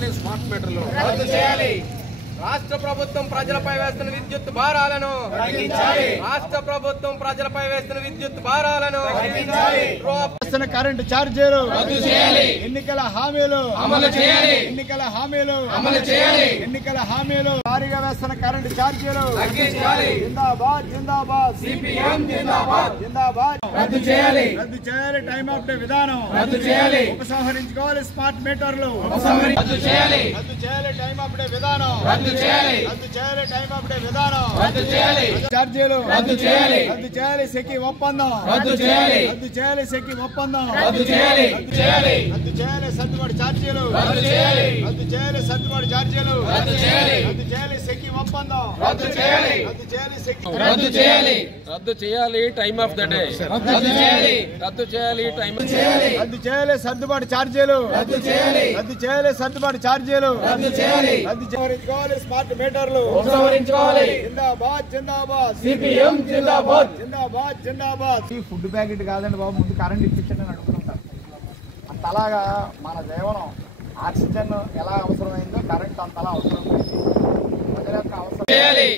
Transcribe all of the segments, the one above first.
చేయాలి, స్మార్ట్ మీటర్లు రద్దు చేయాలి. రాష్ట్ర ప్రభుత్వం ప్రజలపై వేస్తున్న విద్యుత్ భారాలను తగ్గించాలి. రాష్ట్ర ప్రభుత్వం ప్రజలపై వేస్తున్న విద్యుత్ భారాలను తగ్గించాలి. కరెంటు ఛార్జీలు రద్దు చేయాలి. ఎన్నికల హామీలు అమలు చేయాలి. ఎన్నికల హామీలు అమలు చేయాలి. ఎన్నికల హామీలు భారీగా వేస్తున్న కరెంటు ఛార్జీలు తగ్గించాలి. జిందాబాద్ జిందాబాద్ సిపిఎం జిందాబాద్. జిందాబాద్ రద్దు చేయాలి. రద్దు చేయాలి. టైమ్ ఆఫ్ డే విధానం రద్దు చేయాలి. ఉపసంహరించుకోవాలి. స్మార్ట్ మీటర్లు రద్దు చేయాలి. రద్దు చేయాలి. టైమ్ ఆఫ్ డే విధానం రద్దు చేయాలి. రద్దు చేయాలి. టైమ్ ఆఫ్ డే విధానం రద్దు చేయాలి. ఛార్జీలు రద్దు చేయాలి. రద్దు చేయాలి. సెకి ఒప్పందం రద్దు చేయాలి. రద్దు చేయాలి. సెకి ఒప్పందం రద్దు చేయాలి. రద్దు చేయాలి. రద్దు చేయాలి. సర్దుబాటు ఛార్జీలు రద్దు చేయాలి. రద్దు చేయాలి. సర్దుబాటు ఛార్జీలు రద్దు చేయాలి. రద్దు చేయాలి. సెకి ఒప్పందం రద్దు చేయాలి. రద్దు చేయాలి. సెకి రద్దు చేయాలి. రద్దు చేయాలి. టైమ్ ఆఫ్ ద డే రద్దు చేయాలి. రద్దు చేయాలి. టైమ్ చేయాలి. రద్దు చేయాలి. సర్దుబాటు ఛార్జీలు రద్దు చేయాలి. రద్దు చేయాలి. సర్దుబాటు ఛార్జీలు రద్దు చేయాలి. రద్దు చేయాలి. స్మార్ట్ మీటర్లు ఉపసంహరించుకోవాలి. జిందాబాద్ జిందాబాద్ సిపిఎం జిందాబాద్. జిందాబాద్ జిందాబాద్. ఈ ఫుడ్ ప్యాకెట్ కాదండి బాబు, ముందు కరెంట్ ఇప్పించండి అని అడుగుతుంటారు. అంతలాగా మన జీవనం ఆక్సిజన్ ఎలా అవసరమైందో కరెంట్ అంతలా అవసరం. ప్రజల యొక్క అవసరం చేయాలి.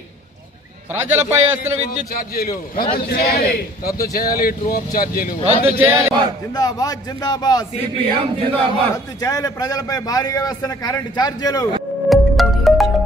ప్రజలపై వేస్తున్న విద్యుత్ ఛార్జీలు రద్దు చేయాలి. రద్దు చేయాలి. ట్రూ అప్ ఛార్జీలు రద్దు చేయాలి. జిందాబాద్ జిందాబాద్. సిపిఎం జిందాబాద్. రద్దు చేయాలి. ప్రజలపై భారీగా వేస్తున్న కరెంట్ ఛార్జీలు. Audio Jungle.